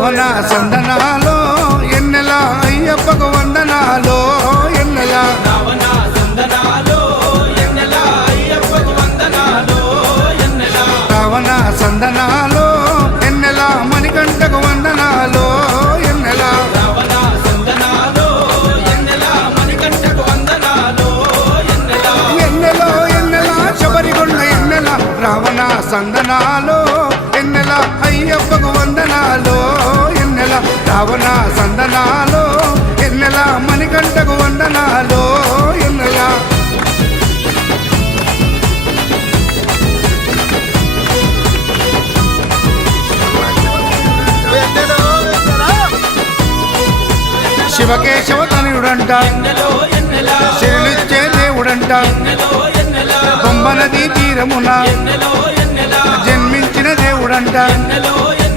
రావణ సందనాలో ఎన్నెల అయ్యప్పకు వందనాలో ఎన్నెల రావణ సందనాలో ఎన్నెల అయ్యప్పకు వందనాలో ఎన్నెల రావణ సందనాలో ఎన్నెల మణికంఠకు వందనాలో ఎన్నెల రావణ సందనాలో ఎన్నెల మణికంఠకు వందనాలో ఎన్నెల ఎన్నెలో ఎన్నెల శబరిగొండ ఎన్నెల రావణ సందనాలో ఎన్నెల అయ్యప్పకు వందనాలో ఎన్నెల రావణ సందనాలో ఎన్నెల మణికంఠకు వందనాలో ఎన్నెల శివకేశవ తనయుడంట ఎన్నెలో ఎన్నెల శరణిచ్చే దేవుడంట ఎన్నెలో ఎన్నెల బొమ్మ నదీ తీరమున ఎన్నెలో ఎన్నెల జన్మించిన దేవుడంట ఎన్నెలో ఎన్నెల